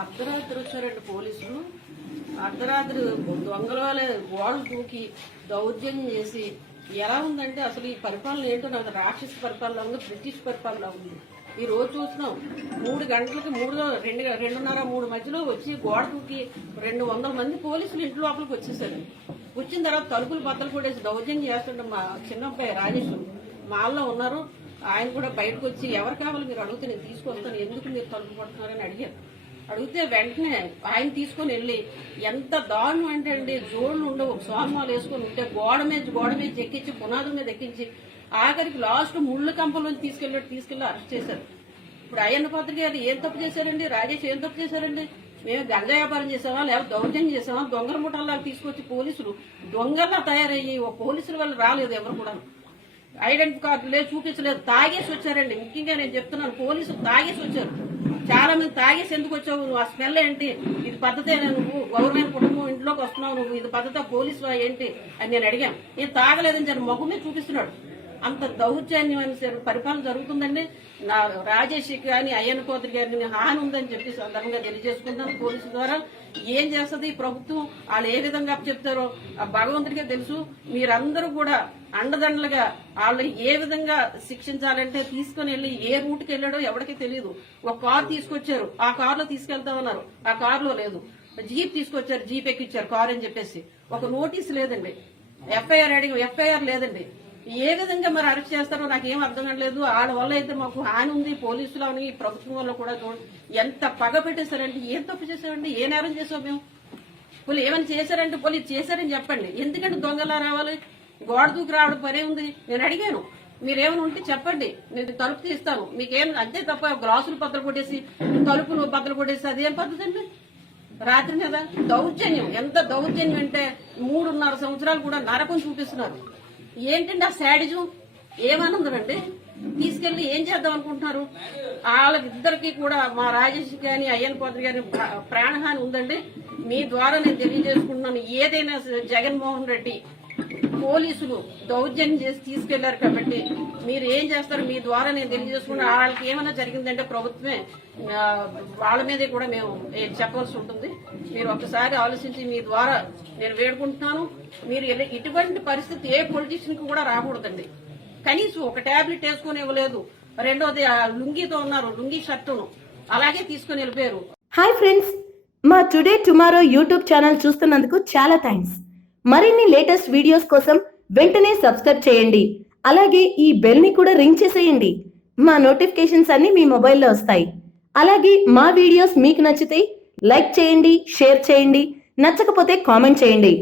అర్ధరాత్రి వచ్చారండి పోలీసులు. అర్ధరాత్రి దొంగల గోడలు దూకి దౌర్జన్యం చేసి ఎలా ఉందంటే అసలు ఈ పరిపాలన ఏంటో నాకు రాక్షస పరిపాలన ఉంది, బ్రిటిష్ పరిపాలన ఉంది. ఈ రోజు చూస్తున్నాం 3 గంటలకి 2:30-3 మధ్యలో వచ్చి గోడ దూకి 200 మంది పోలీసులు ఇంటి లోపలికి వచ్చేసారు. వచ్చిన తర్వాత తలుపులు బద్దలు కొట్టేసి దౌర్జన్యం చేస్తుంటే మా చిన్నబ్బాయి రాజేష్ మాల్లో ఉన్నారు. ఆయన కూడా బయటకు వచ్చి ఎవరు కావాలి మీరు అడిగితే నేను తీసుకొస్తాను, ఎందుకు మీరు తలుపు కొడుతున్నారని అడిగారు. అడిగితే వెంటనే ఆయన తీసుకొని వెళ్ళి ఎంత దారుణం అంటే అండి, జోళ్లు ఉండవు, సోన్మాలు వేసుకొని ఉంటే గోడ మీద ఎక్కించి పునాదుల మీద ఎక్కించి ఆఖరికి లాస్ట్ ముళ్ళు కంపంలోంచి తీసుకెళ్లి అరెస్ట్ చేశారు. ఇప్పుడు అయ్యన్న పాత్ర గారు ఏం తప్పు చేశారండి, రాజేష్ ఏం తప్పు చేశారండి? మేము గంజా వ్యాపారం చేసామా, లేకపోతే దౌర్జన్యం చేసామా? దొంగల ముఠాల్లాగా తీసుకొచ్చి పోలీసులు దొంగల్లా తయారయ్యి పోలీసుల వల్ల రాలేదు ఎవరు కూడా. ఐడెంటిటీ కార్డు లేదు, చూపించలేదు, తాగేసి వచ్చారండి. ముఖ్యంగా నేను చెప్తున్నాను, పోలీసులు తాగేసి వచ్చారు. చాలా మంది తాగేసి ఎందుకు వచ్చావు, నువ్వు ఆ స్మెల్ ఏంటి, ఇది పద్ధతే, నువ్వు గవర్నమెంట్ కుటుంబం ఇంట్లోకి వస్తున్నావు, నువ్వు ఇది పద్ధత పోలీసు ఏంటి అని నేను అడిగాను. నేను తాగలేదని చెప్పి మొహమే చూపిస్తున్నాడు. అంత దౌర్జన్యమైన పరిపాలన జరుగుతుందండి. నా రాజేష్ కానీ అయ్యన్న కోతరి గారిని హాని ఉందని చెప్పి సందర్భంగా తెలియజేసుకుంటాను. పోలీసు ద్వారా ఏం చేస్తుంది ప్రభుత్వం, వాళ్ళు ఏ విధంగా చెప్తారో ఆ భగవంతుడికే తెలుసు. మీరందరూ కూడా అండదండలుగా వాళ్ళు ఏ విధంగా శిక్షించాలంటే తీసుకుని వెళ్ళి ఏ రూట్కి వెళ్ళాడో ఎవరికి తెలియదు. ఒక కారు తీసుకొచ్చారు, ఆ కారులో తీసుకెళ్తామన్నారు, ఆ కారులో లేదు. జీప్ తీసుకొచ్చారు, జీప్ ఎక్కిచ్చారు కారు అని చెప్పేసి. ఒక నోటీస్ లేదండి, ఎఫ్ఐఆర్ లేదండి. ఏ విధంగా మరి అరెస్ట్ చేస్తారో నాకేం అర్థం కావట్లేదు. వాళ్ళ వల్ల అయితే మాకు హాని ఉంది, పోలీసులు అని ప్రభుత్వం వల్ల కూడా ఎంత పగ పెట్టేశారంటే. ఏం తప్పు చేసామండి, ఏ నేరం చేసాం మేము? పోలీ ఏమైనా చేశారంటే పోలీసు చేశారని చెప్పండి. ఎందుకంటే దొంగలా రావాలి, గోడ దూకి రావడం పనే ఉంది. నేను అడిగాను, మీరేమైనా ఉంటే చెప్పండి, నేను తలుపు తీస్తాను, మీకేం అంతే తప్ప గ్లాసులు బద్దలు కొట్టేసి తలుపులు బద్దలు కొట్టేసి అదేం పద్ధతి అండి? రాత్రి మీద దౌర్జన్యం, ఎంత దౌర్జన్యం అంటే 3.5 సంవత్సరాలు కూడా నరకం చూపిస్తున్నారు. ఏంటండి ఆ శాడిజం, ఏమనుందండి? తీసుకెళ్లి ఏం చేద్దాం అనుకుంటున్నారు? వాళ్ళిద్దరికి కూడా మా రాజేష్ గాని అయ్యన్న పాత్ర గారి ప్రాణహాని ఉందండి. మీ ద్వారా నేను తెలియజేసుకుంటున్నాను, ఏదైనా జగన్మోహన్ రెడ్డి పోలీసులు దౌర్జన్యం చేసి తీసుకెళ్లారు కాబట్టి మీరు ఏం చేస్తారు? మీ ద్వారా నేను తెలియజేసుకున్నాను. వాళ్ళకి ఏమైనా జరిగిందంటే ప్రభుత్వమే వాళ్ళ మీదే కూడా మేము చెప్పవలసి ఉంటుంది. మీరు ఒకసారి ఆలోచించి మీ ద్వారా నేను వేడుకుంటున్నాను. మీరు ఇటువంటి పరిస్థితి ఏ పొలిటీషియన్ కి కూడా రాకూడదండి. కనీసం ఒక టాబ్లెట్ వేసుకుని ఇవ్వలేదు. రెండోది లుంగితో ఉన్నారు, లుంగి షర్టును అలాగే తీసుకుని వెళ్ళిపోయారు. హాయ్ ఫ్రెండ్స్, మా టుడే టుమారో యూట్యూబ్ ఛానల్ చూస్తున్నందుకు చాలా థ్యాంక్స్. మరిన్ని లేటెస్ట్ వీడియోస్ కోసం వెంటనే సబ్స్క్రైబ్ చేయండి. అలాగే ఈ బెల్ ని కూడా రింగ్ చేసేయండి. మా నోటిఫికేషన్స్ అన్ని మీ మొబైల్లో వస్తాయి. అలాగే మా వీడియోస్ మీకు నచ్చితే లైక్ చేయండి, షేర్ చేయండి, నచ్చకపోతే కామెంట్ చేయండి.